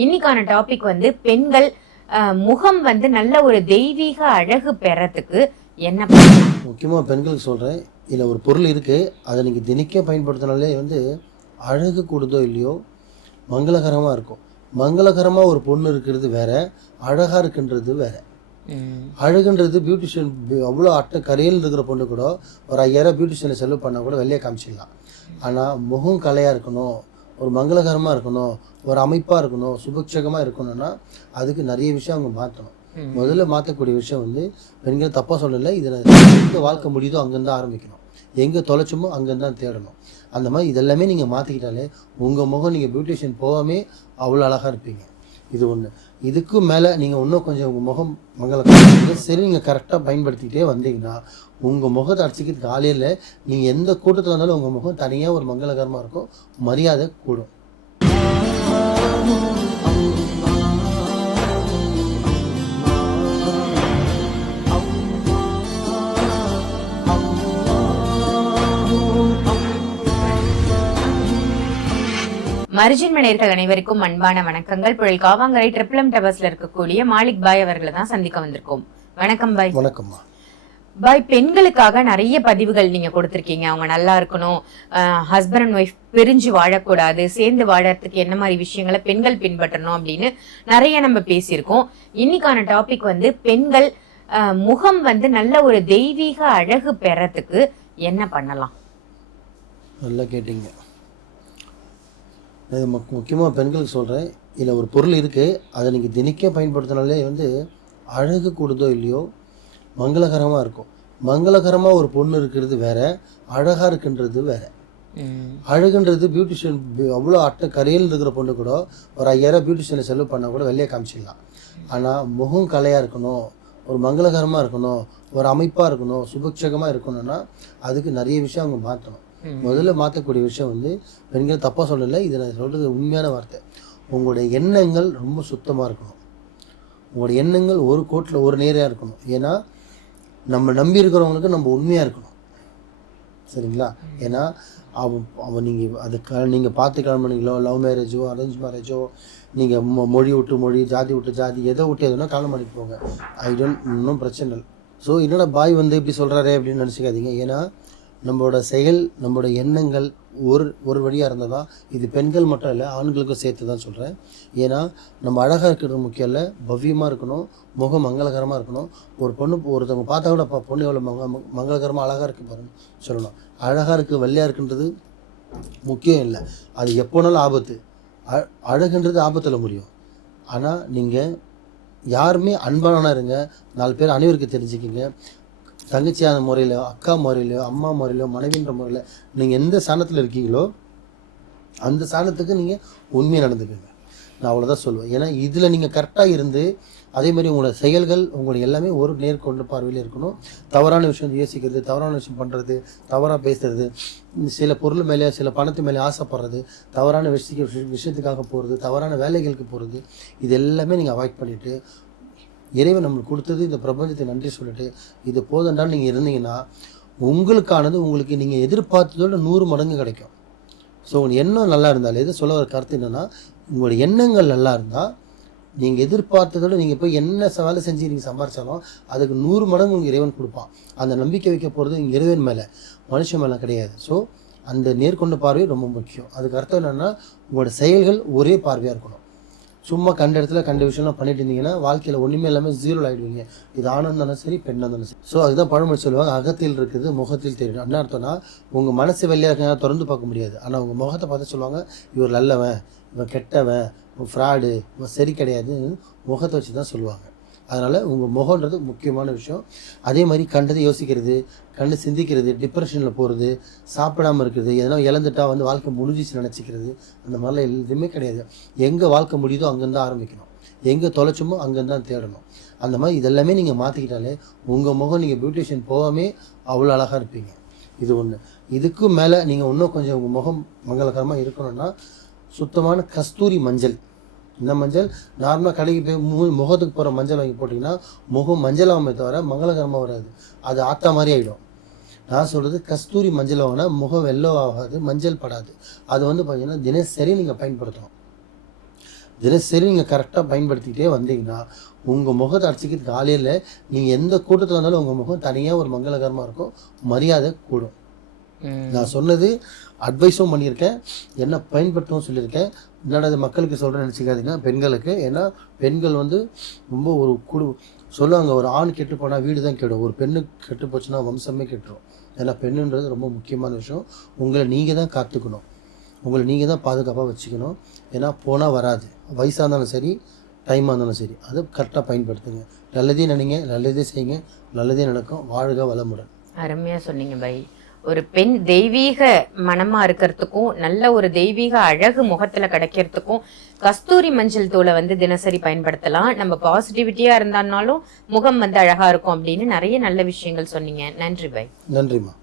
இன்னைக்கான டாபிக் வந்து பெண்கள் முகம் வந்து நல்ல ஒரு தெய்வீக அழகு பெறத்துக்கு என்ன பண்ணலாம்? முக்கியமாக பெண்களுக்கு சொல்கிறேன், இதில் ஒரு பொருள் இருக்குது, அதை நீங்கள் தினிக்க பயன்படுத்தினாலே வந்து அழகு கூடுதோ இல்லையோ மங்களகரமாக இருக்கும். மங்களகரமாக ஒரு பொண்ணு இருக்கிறது வேற, அழகாக இருக்குன்றது வேற. அழகுன்றது பியூட்டிஷியன் அவ்வளோ கரையில் இருக்கிற பொண்ணு கூட ஒரு 5000 பியூட்டிஷியனை செலவு பண்ணால் கூட வெளியே காமிச்சிடலாம். ஆனால் முகம் கலையாக இருக்கணும், ஒரு மங்களகரமாக இருக்கணும், ஒரு அமைப்பாக இருக்கணும், சுபக்ஷகமாக இருக்கணும்னா அதுக்கு நிறைய விஷயம் அவங்க மாற்றணும். முதல்ல மாற்றக்கூடிய விஷயம் வந்து பெண்கள் தப்பாக சொல்லலை, இதில் எங்கே வாழ்க்கை முடியுதோ அங்கேருந்து ஆரம்பிக்கணும், எங்கே தொலைச்சோமோ அங்கேருந்து தான் தேடணும். அந்த மாதிரி இதெல்லாமே நீங்கள் மாற்றிக்கிட்டாலே உங்கள் முகம் நீங்கள் பியூட்டிஷியன் போகாமே அவ்வளோ அழகாக இருப்பீங்க. இது ஒன்று. இதுக்கு மேலே நீங்கள் இன்னும் கொஞ்சம் உங்கள் முகம் மங்களகரமாக சரி நீங்கள் கரெக்டாக பயன்படுத்திக்கிட்டே வந்தீங்கன்னா உங்கள் முகத்தை அடிச்சிக்கிறதுக்கு ஆளே இல்லை. நீங்கள் எந்த கூட்டத்தில் இருந்தாலும் உங்கள் முகம் தனியாக ஒரு மங்களகரமாக இருக்கும், மரியாதை கூடும். மர்ஜின் மனையர்கள் அனைவருக்கும் அன்பான வணக்கங்கள். புழல் காவாங்கரை ட்ரிபிள் டவர்ஸ்ல இருக்கக்கூடிய மாலிக் பாய் அவர்களை தான் சந்திக்க வந்திருக்கோம். வணக்கம் பாய். வணக்கம்மா பாய். பெண்களுக்காக நிறைய பதிவுகள் நீங்க கொடுத்திருக்கீங்க. அவங்க நல்லா இருக்கணும், ஹஸ்பண்ட் அண்ட் ஒய்ஃப் பிரிஞ்சு வாழக்கூடாது, சேர்ந்து வாழறதுக்கு என்ன மாதிரி விஷயங்களை பெண்கள் பின்பற்றணும் அப்படின்னு நிறைய நம்ம பேசியிருக்கோம். இன்னைக்கான டாபிக் வந்து பெண்கள் முகம் வந்து நல்ல ஒரு தெய்வீக அழகு பெறத்துக்கு என்ன பண்ணலாம்? நல்லா கேட்டீங்க. இது முக்கியமாக பெண்களுக்கு சொல்கிறேன், இதில் ஒரு பொருள் இருக்குது, அதை நீங்கள் தினிக்க பயன்படுத்தினாலே வந்து அழகு கூடுதோ இல்லையோ மங்களகரமாக இருக்கும். மங்களகரமாக ஒரு பொண்ணு இருக்கிறது வேற, அழகாக இருக்குன்றது வேற. அழகுன்றது பியூட்டிஷியன் அவ்வளோ கரையில் இருக்கிற பொண்ணு கூட ஒரு 5000 பியூட்டிஷியனை செலவு பண்ணால் கூட வெளியே காமிச்சிடலாம். ஆனால் முகம் கலையாக இருக்கணும், ஒரு மங்களகரமாக இருக்கணும், ஒரு அமைப்பாக இருக்கணும், சுபக்ஷகமாக இருக்கணும்னா அதுக்கு நிறைய விஷயம் அவங்க மாற்றணும். முதல்ல மாற்றக்கூடிய விஷயம் வந்து பெண்கள் தப்பாக சொல்லலை, இதை நான் சொல்கிறது உண்மையான வார்த்தை. உங்களுடைய எண்ணங்கள் ரொம்ப சுத்தமாக இருக்கணும். உங்களுடைய எண்ணங்கள் ஒரு கோட்டில் ஒரு நேராக இருக்கணும். ஏன்னா நம்ம நம்பி இருக்கிறவங்களுக்கு நம்ம உண்மையாக இருக்கணும், சரிங்களா? ஏன்னா அவன் நீங்கள் பார்த்து கல்யாணம் பண்ணிங்களோ, லவ் மேரேஜோ அரேஞ்ச் மேரேஜோ, நீங்கள் மொழி விட்டு மொழி, ஜாதி விட்டு ஜாதி, எதை விட்டு எதுனா கல்யாணம் பண்ணிட்டு போங்க, ஒன்றும் பிரச்சனை இல்லை. ஸோ என்னோட பாய் வந்து இப்படி சொல்கிறாரே அப்படின்னு நினச்சிக்காதீங்க. ஏன்னா நம்மளோட செயல், நம்மளோட எண்ணங்கள் ஒரு வழியாக இருந்தால் தான், இது பெண்கள் மட்டும் இல்லை ஆண்களுக்கும் சேர்த்து தான் சொல்கிறேன். ஏன்னா நம்ம அழகாக இருக்கிறது முக்கியம் இல்லை, பவ்யமாக இருக்கணும், முகம் மங்களகரமாக இருக்கணும். ஒரு பொண்ணு ஒருத்தவங்க பார்த்தா கூட பொண்ணு எவ்வளோ மங்களகரமாக அழகாக இருக்குது பாருன்னு சொல்லணும். அழகாக இருக்குது வெள்ளையாக இருக்குன்றது முக்கியம் இல்லை, அது எப்போனாலும் ஆபத்து. அழகுன்றது ஆபத்தில் முடியும். ஆனால் நீங்கள் யாருமே அன்பான இருங்க, 4 பேர் அனைவருக்கு தெரிஞ்சுக்கிங்க. தங்கச்சியான முறையில், அக்கா முறையிலையோ, அம்மா முறையிலையோ, மனைவின்ற முறையில் நீங்கள் எந்த ஸ்தானத்தில் இருக்கீங்களோ அந்த ஸ்தானத்துக்கு நீங்கள் உண்மையாக நடந்துக்கோங்க. நான் அவ்வளோதான் சொல்லுவேன். ஏன்னா இதில் நீங்கள் கரெக்டாக இருந்து அதே மாதிரி உங்களோட செயல்கள் உங்களுடைய எல்லாமே ஒரு நேர்கொண்ட பார்வையில் இருக்கணும். தவறான விஷயம் யோசிக்கிறது, தவறான விஷயம் பண்ணுறது, தவறாக பேசுறது, சில பொருள் மேலே சில பணத்து மேலே ஆசைப்படுறது, தவறான விஷயத்துக்காக போகிறது, தவறான வேலைகளுக்கு போகிறது, இது எல்லாமே நீங்கள் அவாய்ட் பண்ணிவிட்டு இறைவன் நம்மளுக்கு கொடுத்தது இந்த பிரபஞ்சத்தை நன்றி சொல்லிட்டு இது போதென்றால் நீங்கள் இருந்தீங்கன்னா உங்களுக்கானது உங்களுக்கு நீங்கள் எதிர்பார்த்ததோட 100 மடங்கு கிடைக்கும். ஸோ உங்கள் எண்ணம் நல்லா இருந்தால், எது சொல்ல வர கருத்து என்னென்னா, உங்களுடைய எண்ணங்கள் நல்லா இருந்தால் நீங்கள் எதிர்பார்த்ததோடு நீங்கள் போய் என்ன வேலை செஞ்சு நீங்கள் சம்பாரிச்சாலும் அதுக்கு 100 மடங்கு உங்கள் இறைவன் கொடுப்பான். அந்த நம்பிக்கை வைக்க போகிறது இங்கே இறைவன் மேலே, மனுஷன் மேலே கிடையாது. ஸோ அந்த நேர்கொண்ட பார்வை ரொம்ப முக்கியம். அதுக்கு அர்த்தம் என்னென்னா உங்களோட செயல்கள் ஒரே பார்வையாக இருக்கணும். சும்மா கண்ட இடத்துல கண்ட விஷயம்லாம் பண்ணிட்டு இருந்தீங்கன்னா வாழ்க்கையில் ஒன்றுமே எல்லாமே 0 ஆகிடுவீங்க. இது ஆணும் இருந்தாலும் சரி, பெண்ணாக இருந்தாலும் சரி. ஸோ அதுதான் பழமொழி சொல்லுவாங்க, அகத்தில் இருக்குது முகத்தில் தெரியும். என்ன அர்த்தம்னா, உங்கள் மனசு வெளியாக இருக்க திறந்து பார்க்க முடியாது, ஆனால் உங்கள் முகத்தை பார்த்து சொல்லுவாங்க இவர் நல்லவன், இவன் கெட்டவன், ஃப்ராடு, இவன் சரி கிடையாதுன்னு முகத்தை வச்சு தான் சொல்லுவாங்க. அதனால் உங்கள் முகன்றது முக்கியமான விஷயம். அதே மாதிரி கண்டதை யோசிக்கிறது, கண்டு சிந்திக்கிறது, டிப்ரெஷனில் போகிறது, சாப்பிடாமல் இருக்கிறது, எதனா இழந்துட்டா வந்து வாழ்க்கை முடிஞ்சிச்சு நினச்சிக்கிறது, அந்த மாதிரிலாம் எதுவுமே கிடையாது. எங்கே வாழ்க்கை முடியுதோ அங்கேருந்து ஆரம்பிக்கணும், எங்கே தொலைச்சோமோ அங்கேருந்து தான் தேடணும். அந்த மாதிரி இதெல்லாமே நீங்கள் மாற்றிக்கிட்டாலே உங்கள் முகம் நீங்கள் பியூட்டிஷியன் போகாமே அவ்வளோ அழகாக இருப்பீங்க. இது ஒன்று. இதுக்கு மேலே நீங்கள் இன்னும் கொஞ்சம் உங்கள் முகம் மங்களகரமாக இருக்கணும்னா சுத்தமான கஸ்தூரி மஞ்சள், இந்த மஞ்சள் நார்மலாக கடைக்கு போய் முகத்துக்கு போகிற மஞ்சள் வாங்கி போட்டிங்கன்னா முகம் மஞ்சள் ஆகாமல் தவிர மங்களகரமாக வராது, அது ஆத்தா மாதிரி ஆகிடும். நான் சொல்கிறது கஸ்தூரி மஞ்சள் வாங்கினா முகம் வெள்ளோ ஆகாது, மஞ்சள் படாது. அது வந்து பார்த்தீங்கன்னா தினசரி நீங்கள் பயன்படுத்தணும். தினசரி நீங்கள் கரெக்டாக பயன்படுத்திக்கிட்டே வந்தீங்கன்னா உங்கள் முகத்தை அடிச்சிக்கிறதுக்கு ஆளே இல்லை. நீங்கள் எந்த கூட்டத்தில் இருந்தாலும் உங்கள் முகம் தனியாக ஒரு மங்களகரமாக இருக்கும், மரியாதை கூடும். நான் சொன்னது அட்வைஸும் பண்ணியிருக்கேன், என்ன பயன்படுத்தவும் சொல்லியிருக்கேன். என்னோட மக்களுக்கு சொல்கிறேன்னு நினச்சிக்காதீங்க, பெண்களுக்கு. ஏன்னா பெண்கள் வந்து ரொம்ப ஒரு சொல்லுவாங்க, ஒரு ஆண் கெட்டு போனால் வீடு தான் கெடும், ஒரு பெண்ணு கெட்டு போச்சுன்னா வம்சமே கெட்டுரும். ஏன்னா பெண்ணுன்றது ரொம்ப முக்கியமான விஷயம். உங்களை நீங்கள் தான் காத்துக்கணும், உங்களை நீங்கள் தான் பாதுகாப்பாக வச்சுக்கணும். ஏன்னா போனால் வராது, வயசாக இருந்தாலும் சரி, டைமாக இருந்தாலும் சரி, அதை கரெக்டாக பயன்படுத்துங்க. நல்லதே நினைங்க, நல்லதே செய்யுங்க, நல்லதே நடக்கும். வாழ்க வளமுடன். அருமையாக சொன்னீங்க பை. ஒரு பெண் தெய்வீக மனமா இருக்கிறதுக்கும் நல்ல ஒரு தெய்வீக அழகு முகத்துல கிடைக்கிறதுக்கும் கஸ்தூரி மஞ்சள் தூளை வந்து தினசரி பயன்படுத்தலாம். நம்ம பாசிட்டிவிட்டியா இருந்தாலும் முகம் வந்து அழகா இருக்கும் அப்படின்னு நிறைய நல்ல விஷயங்கள் சொன்னீங்க. நன்றி பை. நன்றிம்மா.